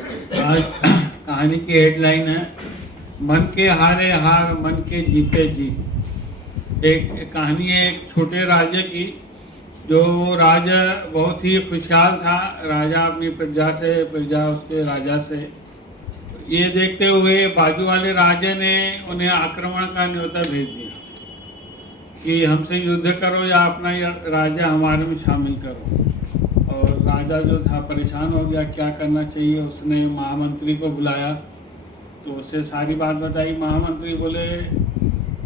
आज कहानी की हेडलाइन है मन के हारे हार, मन के जीते जीत। एक कहानी है एक छोटे राजा की। जो राजा बहुत ही खुशहाल था, राजा अपनी प्रजा से, प्रजा उसके राजा से। ये देखते हुए बाजू वाले राजा ने उन्हें आक्रमण का न्योता भेज दिया कि हमसे युद्ध करो या अपना राजा हमारे में शामिल करो। और राजा जो था परेशान हो गया, क्या करना चाहिए। उसने महामंत्री को बुलाया तो उसे सारी बात बताई। महामंत्री बोले,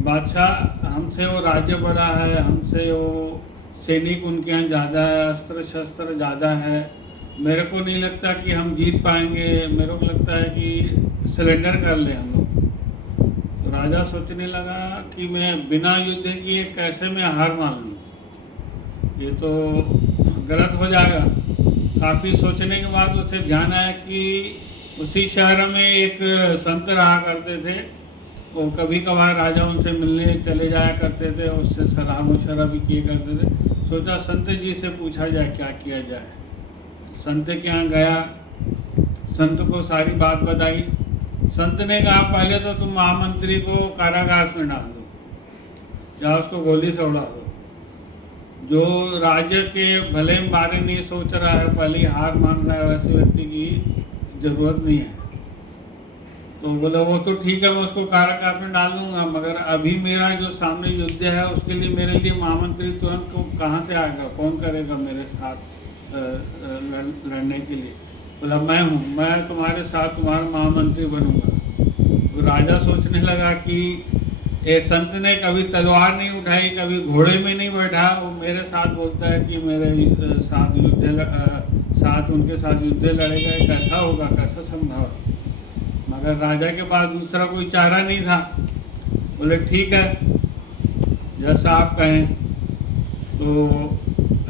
बादशाह हमसे वो राज्य बड़ा है, हमसे वो सैनिक उनके यहाँ ज़्यादा है, अस्त्र शस्त्र ज़्यादा है, मेरे को नहीं लगता कि हम जीत पाएंगे, मेरे को लगता है कि सरेंडर कर ले हम लोग। तो राजा सोचने लगा कि मैं बिना युद्ध किए कैसे मैं हार मान लूँ, ये तो गलत हो जाएगा। काफ़ी सोचने के बाद उसे ध्यान आया कि उसी शहर में एक संत रहा करते थे। वो कभी कभार राजा उनसे मिलने चले जाया करते थे, उससे सलाह मशवरा भी किए करते थे। सोचा संत जी से पूछा जाए क्या किया जाए। संत के यहाँ गया, संत को सारी बात बताई। संत ने कहा, पहले तो तुम महामंत्री को कारागार में डाल दो या उसको गोली से उड़ा दो। जो राज्य के भले बारे नहीं सोच रहा है, पहले ही हार मान रहा है, वैसे व्यक्ति की जरूरत नहीं है। तो बोला वो तो ठीक है, मैं उसको कारागार में डाल दूंगा, मगर अभी मेरा जो सामने युद्ध है उसके लिए मेरे लिए महामंत्री तुरंत को कहाँ से आएगा, कौन करेगा मेरे साथ लड़ने के लिए। बोला मैं हूँ, मैं तुम्हारे साथ तुम्हारा महामंत्री बनूंगा। तो राजा सोचने लगा कि ये संत ने कभी तलवार नहीं उठाई, कभी घोड़े में नहीं बैठा, वो मेरे साथ बोलता है कि मेरे साथ उनके साथ युद्ध लड़ेगा, कैसा होगा, कैसा संभव। मगर राजा के पास दूसरा कोई चारा नहीं था। बोले ठीक है, जैसा आप कहें। तो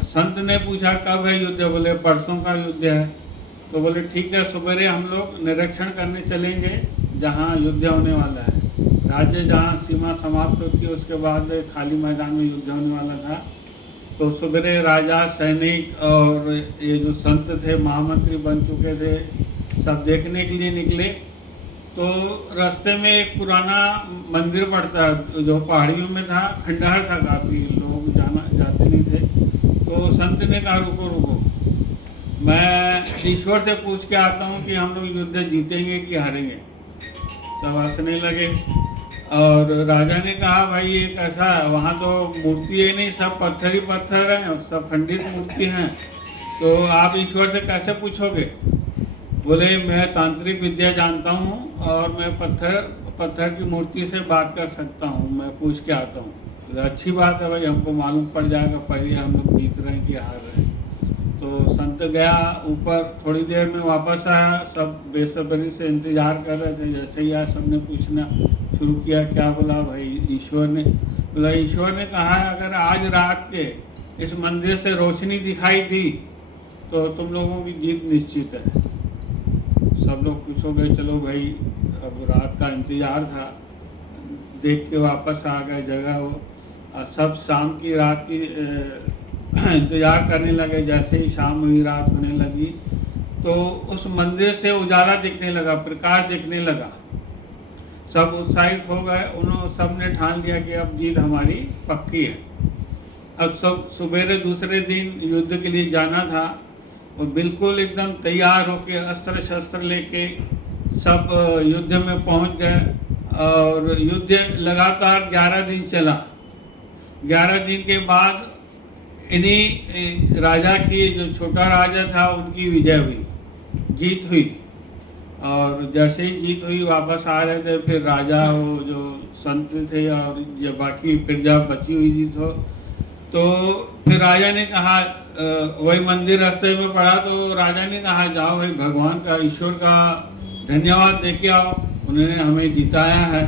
संत ने पूछा कब है युद्ध, बोले परसों का युद्ध है। तो बोले ठीक है, सवेरे हम लोग निरीक्षण करने चलेंगे जहाँ युद्ध होने वाला है। राज्य जहाँ सीमा समाप्त होती है उसके बाद खाली मैदान में युद्ध होने वाला था। तो सवेरे राजा, सैनिक और ये जो संत थे, महामंत्री बन चुके थे, सब देखने के लिए निकले। तो रास्ते में एक पुराना मंदिर पड़ता है जो पहाड़ियों में था, खंडहर था, काफ़ी लोग जाते नहीं थे। तो संत ने कहा रुको रुको, मैं ईश्वर से पूछ के आता हूँ कि हम लोग युद्ध जीतेंगे कि हारेंगे। सब हंसने लगे। और राजा ने कहा भाई ये कैसा है, वहाँ तो मूर्ति है नहीं, सब पत्थर ही पत्थर हैं, सब खंडित मूर्ति हैं, तो आप ईश्वर से कैसे पूछोगे। बोले मैं तांत्रिक विद्या जानता हूँ और मैं पत्थर की मूर्ति से बात कर सकता हूँ, मैं पूछ के आता हूँ। बोले अच्छी बात है भाई, हमको मालूम पड़ जाएगा पहले हम लोग जीत रहे हैं कि हार रहे हैं। तो संत गया ऊपर, थोड़ी देर में वापस आया। सब बेसब्री से इंतजार कर रहे थे। जैसे ही आया सबने पूछना शुरू किया, क्या बोला भाई ईश्वर ने। बोला ईश्वर ने कहा है अगर आज रात के इस मंदिर से रोशनी दिखाई दी तो तुम लोगों की जीत निश्चित है। सब लोग खुश हो गए, चलो भाई अब रात का इंतजार था, देख के वापस आ गए जगह वो। सब शाम की रात की इंतजार करने लगे। जैसे ही शाम हुई, रात होने लगी, तो उस मंदिर से उजाला दिखने लगा, प्रकाश दिखने लगा। सब उत्साहित हो गए। उन्होंने सब ने ठान लिया कि अब जीत हमारी पक्की है। अब सब सवेरे दूसरे दिन युद्ध के लिए जाना था और बिल्कुल एकदम तैयार होके अस्त्र शस्त्र लेके सब युद्ध में पहुंच गए। और युद्ध लगातार 11 दिन चला। 11 दिन के बाद इन्हीं राजा की, जो छोटा राजा था, उनकी विजय हुई, जीत हुई। और जैसे ही जीत हुई वापस आ रहे थे, फिर राजा वो जो संत थे और ये बाकी प्रजा बची हुई थी, तो फिर राजा ने कहा, वही मंदिर रास्ते में पड़ा, तो राजा ने कहा जाओ भाई भगवान का, ईश्वर का धन्यवाद दे के आओ, उन्होंने हमें जिताया है।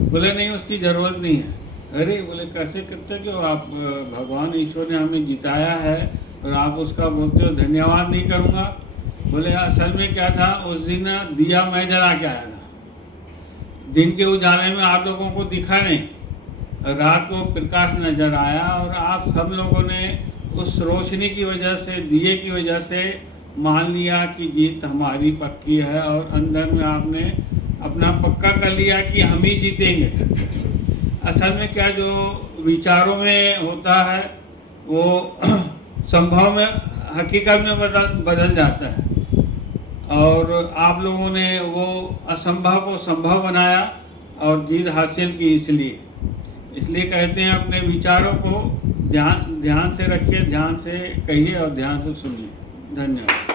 बोले नहीं उसकी ज़रूरत नहीं है। अरे बोले कैसे करते कि आप, भगवान ईश्वर ने हमें जिताया है और आप उसका बोलते हो धन्यवाद नहीं करूँगा। बोले असल में क्या था, उस दिन दिया मैं जला के आया था, दिन के उजाले में आप लोगों को दिखा नहीं, रात को प्रकाश नजर आया और आप सब लोगों ने उस रोशनी की वजह से, दिए की वजह से मान लिया कि जीत हमारी पक्की है और अंदर में आपने अपना पक्का कर लिया कि हम ही जीतेंगे। असल में क्या जो विचारों में होता है वो संभव में हकीकत में बदल जाता है, और आप लोगों ने वो असंभव को संभव बनाया और जीत हासिल की। इसलिए कहते हैं अपने विचारों को ध्यान से रखिए, ध्यान से कहिए और ध्यान से सुनिए। धन्यवाद।